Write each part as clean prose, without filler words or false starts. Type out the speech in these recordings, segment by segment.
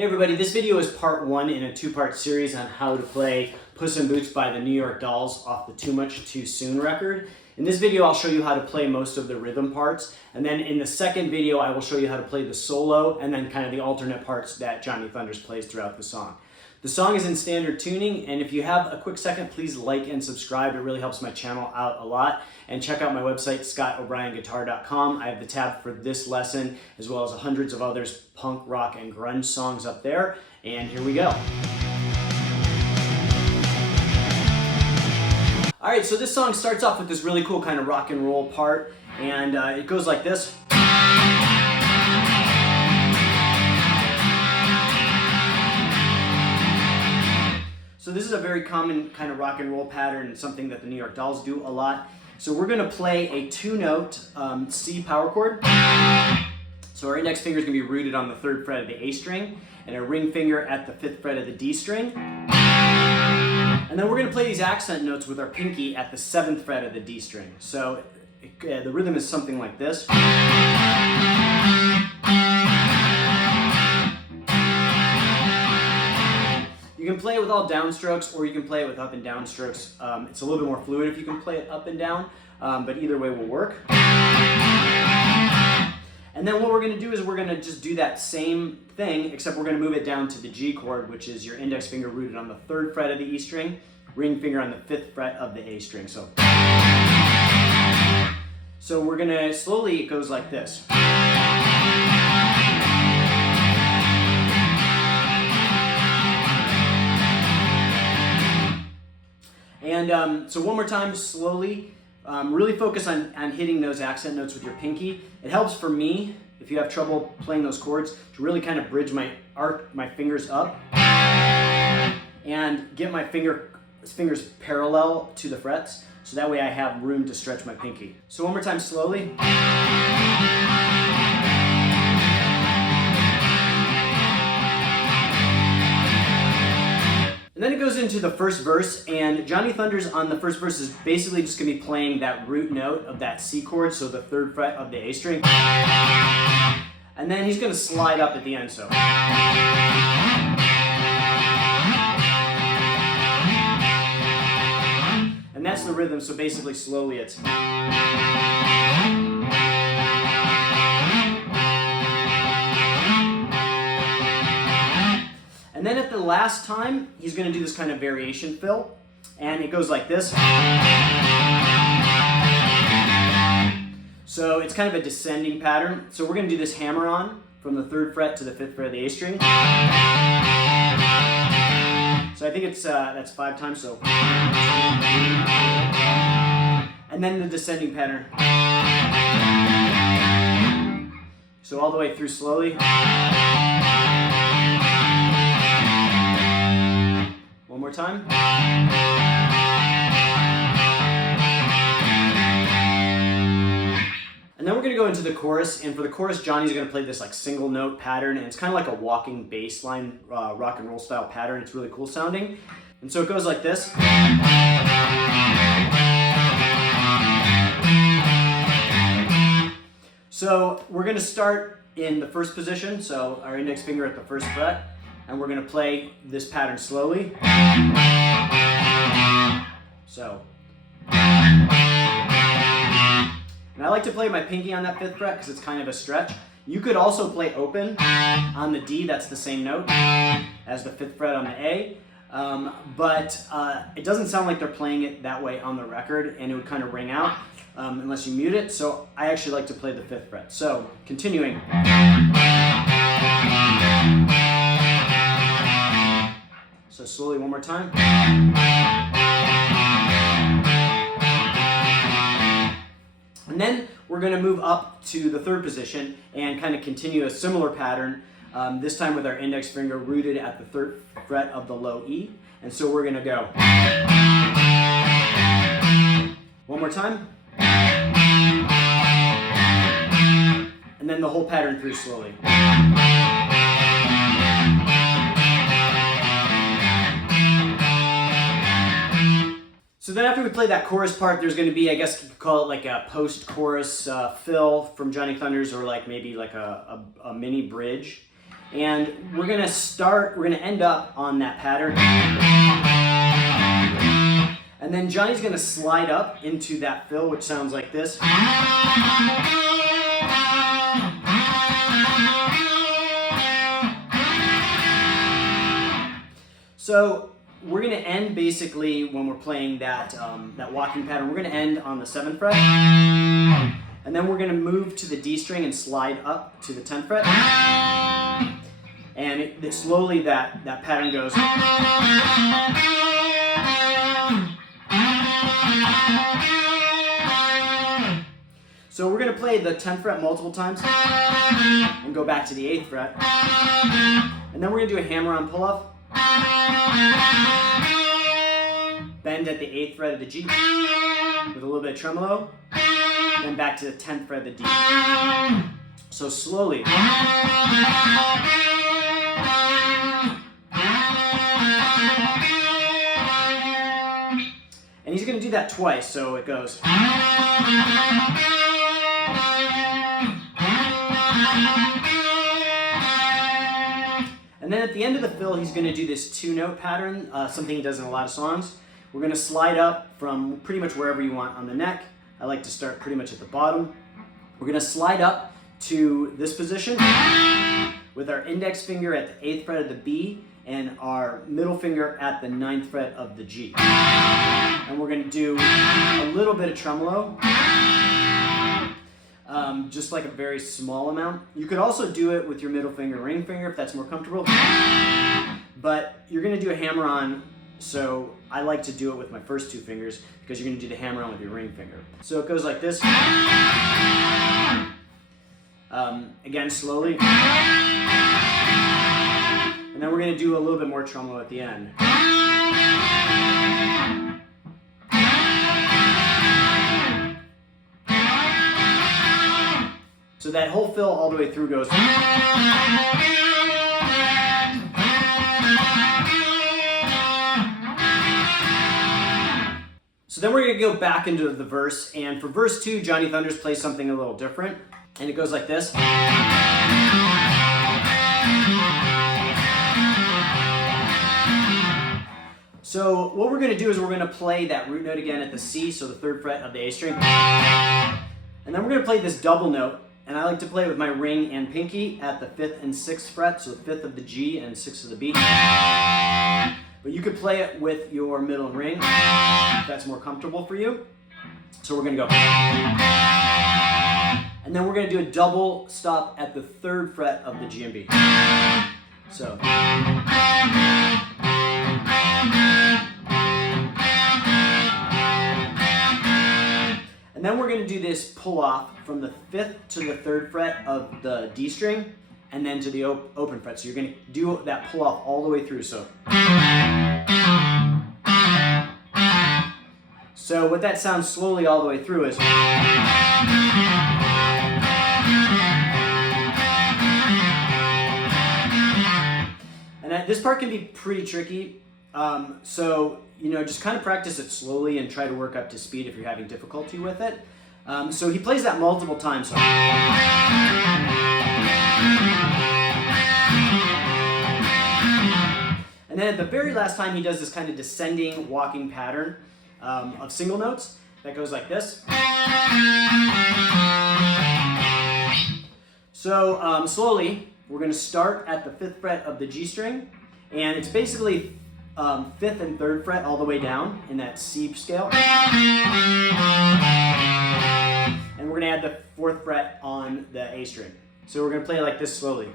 Hey everybody, this video is part one in a two-part series on how to play Puss in Boots by the New York Dolls off the Too Much Too Soon record. In this video, I'll show you how to play most of the rhythm parts, and then in the second video, I will show you how to play the solo and then kind of the alternate parts that Johnny Thunders plays throughout the song. The song is in standard tuning, and if you have a quick second, please like and subscribe. It really helps my channel out a lot. And check out my website, scottobryanguitar.com. I have the tab for this lesson, as well as hundreds of others, punk, rock, and grunge songs up there. And here we go. All right, so this song starts off with this really cool kind of rock and roll part, and it goes like this. So this is a very common kind of rock and roll pattern and something that the New York Dolls do a lot. So we're going to play a two-note C power chord. So our index finger is going to be rooted on the 3rd fret of the A string and a ring finger at the 5th fret of the D string. And then we're going to play these accent notes with our pinky at the 7th fret of the D string. So the rhythm is something like this. You can play it with all downstrokes, or you can play it with up and down strokes. It's a little bit more fluid if you can play it up and down, but either way will work. And then what we're going to do is we're going to just do that same thing, except we're going to move it down to the G chord, which is your index finger rooted on the 3rd fret of the E string, ring finger on the 5th fret of the A string. So we're going to slowly, it goes like this. And so one more time, slowly, really focus on hitting those accent notes with your pinky. It helps for me, if you have trouble playing those chords, to really kind of bridge my fingers up and get my fingers parallel to the frets, so that way I have room to stretch my pinky. So one more time, slowly. And then it goes into the first verse, and Johnny Thunders on the first verse is basically just going to be playing that root note of that C chord, so the 3rd fret of the A string. And then he's going to slide up at the end, so. And that's the rhythm, so basically slowly it's. And then at the last time, he's going to do this kind of variation fill, and it goes like this. So it's kind of a descending pattern. So we're going to do this hammer on from the 3rd fret to the 5th fret of the A string. So I think it's that's 5 times. So, and then the descending pattern. So all the way through slowly. One more time. And then we're going to go into the chorus, and for the chorus, Johnny's going to play this like single note pattern, and it's kind of like a walking bass line rock and roll style pattern. It's really cool sounding. And so it goes like this. So we're going to start in the first position, so our index finger at the 1st fret. And we're going to play this pattern slowly. So. And I like to play my pinky on that 5th fret because it's kind of a stretch. You could also play open on the D, that's the same note as the 5th fret on the A. But it doesn't sound like they're playing it that way on the record, and it would kind of ring out unless you mute it. So I actually like to play the 5th fret. So continuing. So slowly, one more time. And then we're going to move up to the 3rd position and kind of continue a similar pattern, this time with our index finger rooted at the 3rd fret of the low E. And so we're going to go. One more time. And then the whole pattern through slowly. So then after we play that chorus part, there's going to be, I guess you could call it like a post-chorus fill from Johnny Thunders, or like maybe like a mini bridge. And we're gonna end up on that pattern. And then Johnny's gonna slide up into that fill, which sounds like this. So we're gonna end basically when we're playing that walking pattern, we're gonna end on the 7th fret. And then we're gonna move to the D string and slide up to the 10th fret. And slowly that pattern goes. So we're going to play the 10th fret multiple times and go back to the 8th fret. And then we're going to do a hammer-on pull-off. Bend at the 8th fret of the G with a little bit of tremolo. Then back to the 10th fret of the D. So slowly. And he's going to do that twice, so it goes. And then at the end of the fill, he's going to do this 2-note pattern, something he does in a lot of songs. We're going to slide up from pretty much wherever you want on the neck. I like to start pretty much at the bottom. We're going to slide up to this position with our index finger at the 8th fret of the B and our middle finger at the 9th fret of the G. And we're going to do a little bit of tremolo, just like a very small amount. You could also do it with your middle finger and ring finger if that's more comfortable. But you're going to do a hammer-on, so I like to do it with my first 2 fingers because you're going to do the hammer-on with your ring finger. So it goes like this. Again, slowly. And then we're going to do a little bit more tremolo at the end. So that whole fill all the way through goes. So then we're going to go back into the verse, and for verse 2, Johnny Thunders plays something a little different, and it goes like this. So what we're going to do is we're going to play that root note again at the C, so the 3rd fret of the A string. And then we're going to play this double note, and I like to play it with my ring and pinky at the 5th and 6th fret, so the 5th of the G and 6th of the B. But you could play it with your middle and ring if that's more comfortable for you. So we're going to go. And then we're going to do a double stop at the 3rd fret of the G and B. So. And then we're going to do this pull off from the 5th to the 3rd fret of the D string and then to the open fret. So you're going to do that pull off all the way through. So what that sounds slowly all the way through is. And this part can be pretty tricky. So just kind of practice it slowly and try to work up to speed if you're having difficulty with it. So he plays that multiple times. So. And then at the very last time, he does this kind of descending walking pattern of single notes that goes like this. So slowly, we're going to start at the 5th fret of the G string, and it's basically 5th and 3rd fret all the way down in that C scale. And we're going to add the 4th fret on the A string. So we're going to play it like this slowly.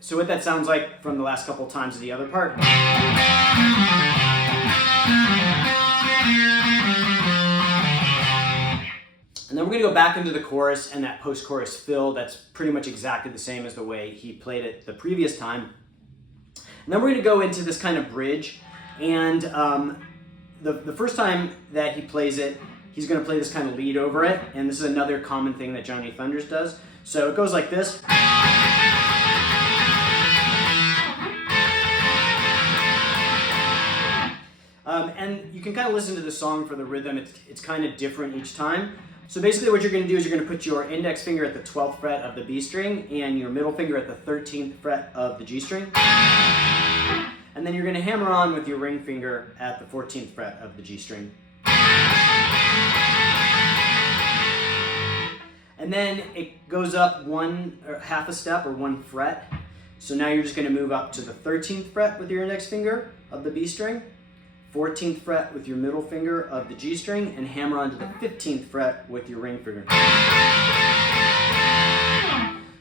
So what that sounds like from the last couple times of the other part. And then we're going to go back into the chorus and that post-chorus fill that's pretty much exactly the same as the way he played it the previous time. And then we're going to go into this kind of bridge, and the first time that he plays it, he's going to play this kind of lead over it, and this is another common thing that Johnny Thunders does. So it goes like this. And you can kind of listen to the song for the rhythm. It's kind of different each time. So basically what you're going to do is you're going to put your index finger at the 12th fret of the B string and your middle finger at the 13th fret of the G string. And then you're going to hammer on with your ring finger at the 14th fret of the G string. And then it goes up half a step or one fret. So now you're just going to move up to the 13th fret with your index finger of the B string, 14th fret with your middle finger of the G string, and hammer on to the 15th fret with your ring finger.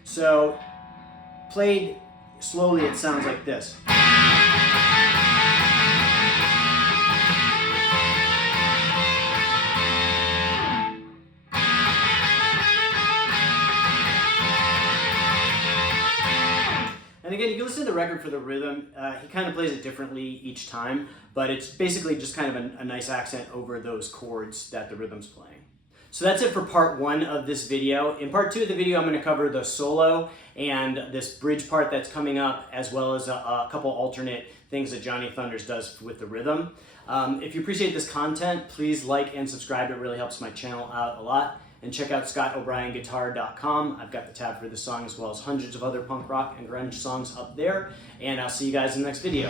So played slowly, it sounds like this. And again, you can listen to the record for the rhythm. He kind of plays it differently each time, but it's basically just kind of a nice accent over those chords that the rhythm's playing. So that's it for part one of this video. In part two of the video, I'm going to cover the solo and this bridge part that's coming up, as well as a couple alternate things that Johnny Thunders does with the rhythm. If you appreciate this content, please like and subscribe. It really helps my channel out a lot. And check out ScottO'BrienGuitar.com. I've got the tab for this song as well as hundreds of other punk rock and grunge songs up there. And I'll see you guys in the next video.